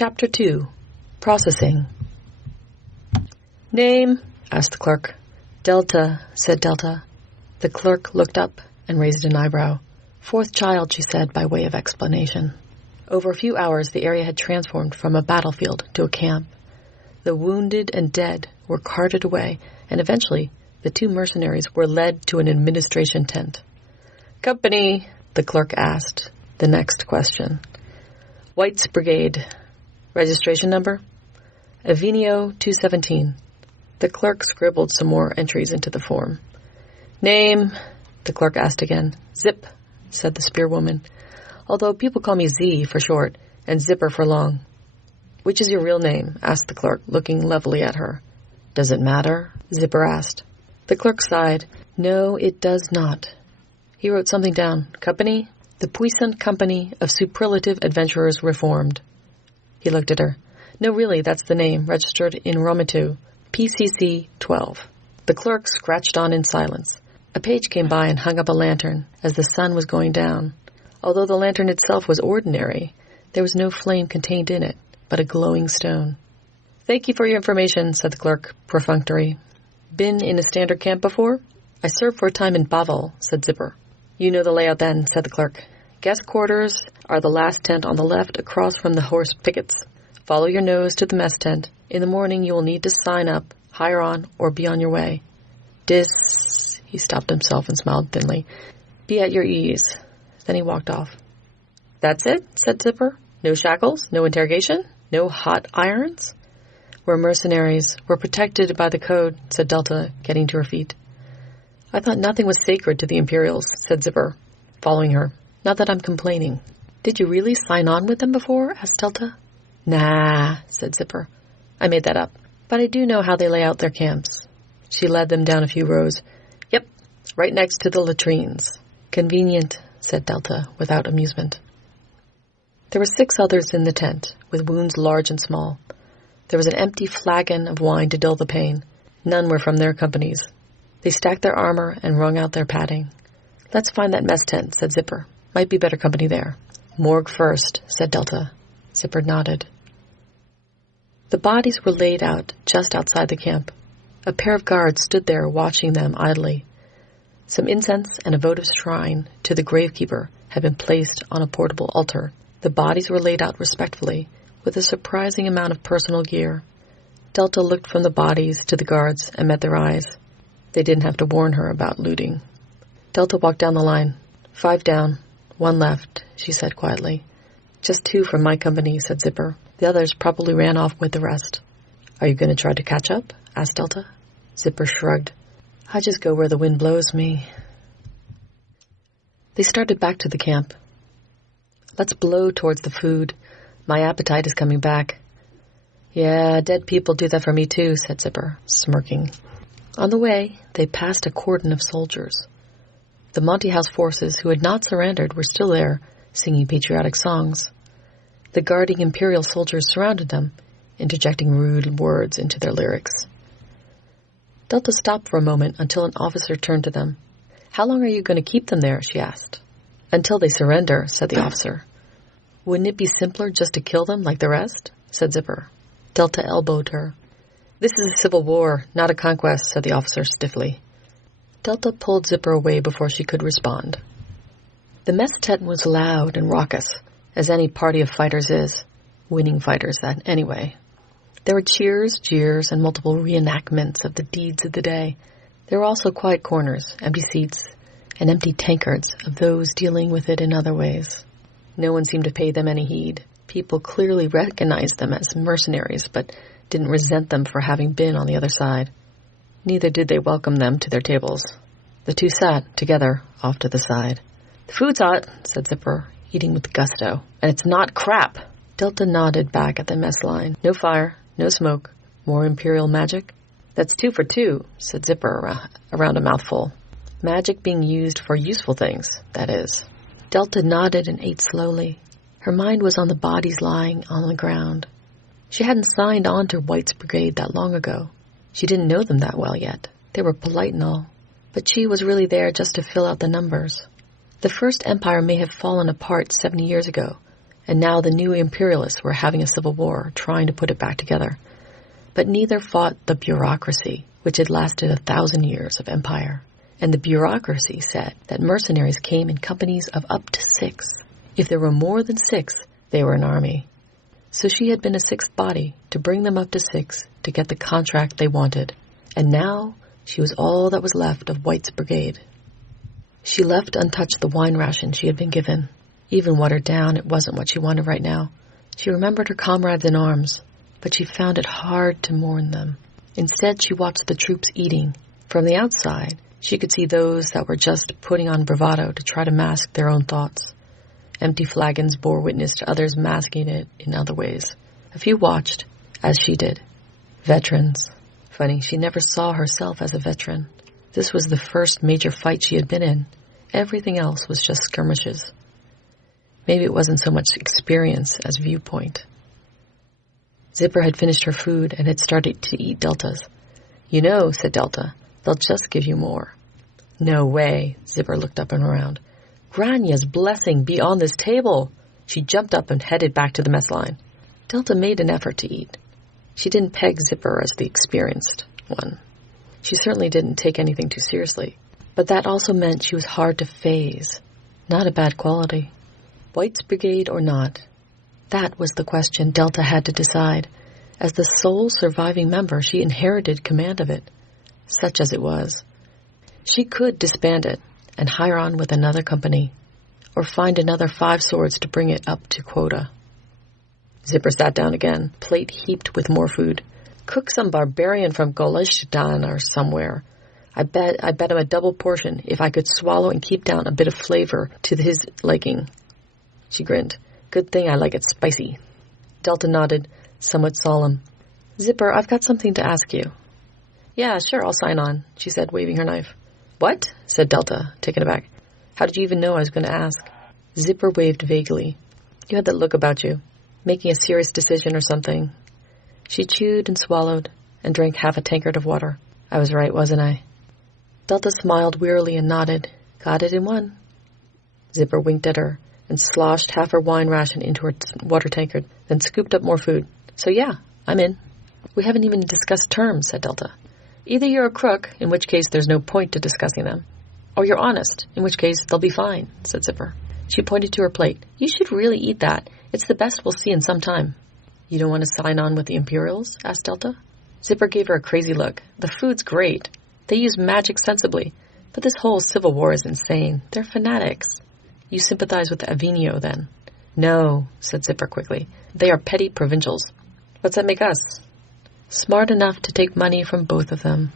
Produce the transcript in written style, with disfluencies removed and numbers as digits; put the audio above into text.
Chapter 2. Processing. "Name?" asked the clerk. "Delta," said Delta. The clerk looked up and raised an eyebrow. "Fourth child," she said by way of explanation. Over a few hours, the area had transformed from a battlefield to a camp. The wounded and dead were carted away, and eventually the two mercenaries were led to an administration tent. "Company," the clerk asked the next question. "Wight's Brigade. Registration number?" "Avenio 217. The clerk scribbled some more entries into the form. "Name?" the clerk asked again. "Zip," said the spearwoman, although people call me Z for short and Zipper for long. "Which is your real name?" asked the clerk, looking levelly at her. "Does it matter?" Zipper asked. The clerk sighed. "No, it does not." He wrote something down. "Company?" "The Puissant Company of Superlative Adventurers Reformed." He looked at her. "No, really, that's the name, registered in Rometu, PCC 12. The clerk scratched on in silence. A page came by and hung up a lantern as the sun was going down. Although the lantern itself was ordinary, there was no flame contained in it, but a glowing stone. "Thank you for your information," said the clerk, perfunctory. "Been in a standard camp before?" "I served for a time in Bavel," said Zipper. "You know the layout then," said the clerk. "Guest quarters are the last tent on the left across from the horse pickets. Follow your nose to the mess tent. In the morning you will need to sign up, hire on, or be on your way. He stopped himself and smiled thinly. "Be at your ease." Then he walked off. "That's it?" said Zipper. "No shackles? No interrogation? No hot irons?" "We're mercenaries. We're protected by the code," said Delta, getting to her feet. "I thought nothing was sacred to the Imperials," said Zipper, following her. "Not that I'm complaining." "Did you really sign on with them before?" asked Delta. "Nah," said Zipper. "I made that up. But I do know how they lay out their camps." She led them down a few rows. "Yep, right next to the latrines." "Convenient," said Delta, without amusement. There were 6 others in the tent, with wounds large and small. There was an empty flagon of wine to dull the pain. None were from their companies. They stacked their armor and wrung out their padding. "Let's find that mess tent," said Zipper. "Might be better company there." "Morgue first," said Delta. Zipper nodded. The bodies were laid out just outside the camp. A pair of guards stood there watching them idly. Some incense and a votive shrine to the gravekeeper had been placed on a portable altar. The bodies were laid out respectfully, with a surprising amount of personal gear. Delta looked from the bodies to the guards and met their eyes. They didn't have to warn her about looting. Delta walked down the line. 5 down, 1 left, she said quietly. "Just 2 from my company," said Zipper. "The others probably ran off with the rest." "Are you going to try to catch up?" asked Delta. Zipper shrugged. "I just go where the wind blows me." They started back to the camp. "Let's blow towards the food. My appetite is coming back." "Yeah, dead people do that for me too," said Zipper, smirking. On the way, they passed a cordon of soldiers. The Monty House forces who had not surrendered were still there, singing patriotic songs. The guarding Imperial soldiers surrounded them, interjecting rude words into their lyrics. Delta stopped for a moment until an officer turned to them. "How long are you going to keep them there?" she asked. "Until they surrender," said the officer. "Wouldn't it be simpler just to kill them like the rest?" said Zipper. Delta elbowed her. "This is a civil war, not a conquest," said the officer stiffly. Delta pulled Zipper away before she could respond. The mess tent was loud and raucous, as any party of fighters is. Winning fighters, that anyway. There were cheers, jeers, and multiple reenactments of the deeds of the day. There were also quiet corners, empty seats, and empty tankards of those dealing with it in other ways. No one seemed to pay them any heed. People clearly recognized them as mercenaries, but didn't resent them for having been on the other side. Neither did they welcome them to their tables. The 2 sat, together, off to the side. "The food's hot," said Zipper, eating with gusto. "And it's not crap." Delta nodded back at the mess line. "No fire, no smoke. More Imperial magic?" "That's 2 for 2, said Zipper around a mouthful. "Magic being used for useful things, that is." Delta nodded and ate slowly. Her mind was on the bodies lying on the ground. She hadn't signed on to Wight's Brigade that long ago. She didn't know them that well yet. They were polite and all. But she was really there just to fill out the numbers. The First Empire may have fallen apart 70 years ago, and now the new imperialists were having a civil war, trying to put it back together. But neither fought the bureaucracy, which had lasted 1,000 years of empire. And the bureaucracy said that mercenaries came in companies of up to 6. If there were more than 6, they were an army. So she had been a 6th body to bring them up to 6 to get the contract they wanted. And now she was all that was left of Wight's brigade. She left untouched the wine ration she had been given. Even watered down, it wasn't what she wanted right now. She remembered her comrades in arms, but she found it hard to mourn them. Instead, she watched the troops eating. From the outside, she could see those that were just putting on bravado to try to mask their own thoughts. Empty flagons bore witness to others masking it in other ways. A few watched, as she did. Veterans. Funny, she never saw herself as a veteran. This was the first major fight she had been in. Everything else was just skirmishes. Maybe it wasn't so much experience as viewpoint. Zipper had finished her food and had started to eat Delta's. "You know," said Delta, "they'll just give you more." "No way." Zipper looked up and around. "Granya's blessing be on this table." She jumped up and headed back to the mess line. Delta made an effort to eat. She didn't peg Zipper as the experienced one. She certainly didn't take anything too seriously. But that also meant she was hard to phase. Not a bad quality. Wight's brigade or not? That was the question Delta had to decide. As the sole surviving member, she inherited command of it, such as it was. She could disband it and hire on with another company, or find another 5 swords to bring it up to quota. Zipper sat down again, plate heaped with more food. "Cook some barbarian from Golishtan or somewhere. I bet him a double portion if I could swallow and keep down a bit of flavor to his liking." She grinned. "Good thing I like it spicy." Delta nodded, somewhat solemn. "Zipper, I've got something to ask you." "Yeah, sure, I'll sign on," she said, waving her knife. "What?" said Delta, taken aback. "How did you even know I was going to ask?" Zipper waved vaguely. "You had that look about you. Making a serious decision or something." She chewed and swallowed and drank half a tankard of water. "I was right, wasn't I?" Delta smiled wearily and nodded. "Got it in one." Zipper winked at her and sloshed half her wine ration into her water tankard, then scooped up more food. "So yeah, I'm in." "We haven't even discussed terms," said Delta. "Either you're a crook, in which case there's no point to discussing them, or you're honest, in which case they'll be fine," said Zipper. She pointed to her plate. "You should really eat that. It's the best we'll see in some time." "You don't want to sign on with the Imperials?" asked Delta. Zipper gave her a crazy look. "The food's great. They use magic sensibly, but this whole civil war is insane. They're fanatics." "You sympathize with Avenio, then?" "No," said Zipper quickly. "They are petty provincials." "What's that make us?" "Smart enough to take money from both of them."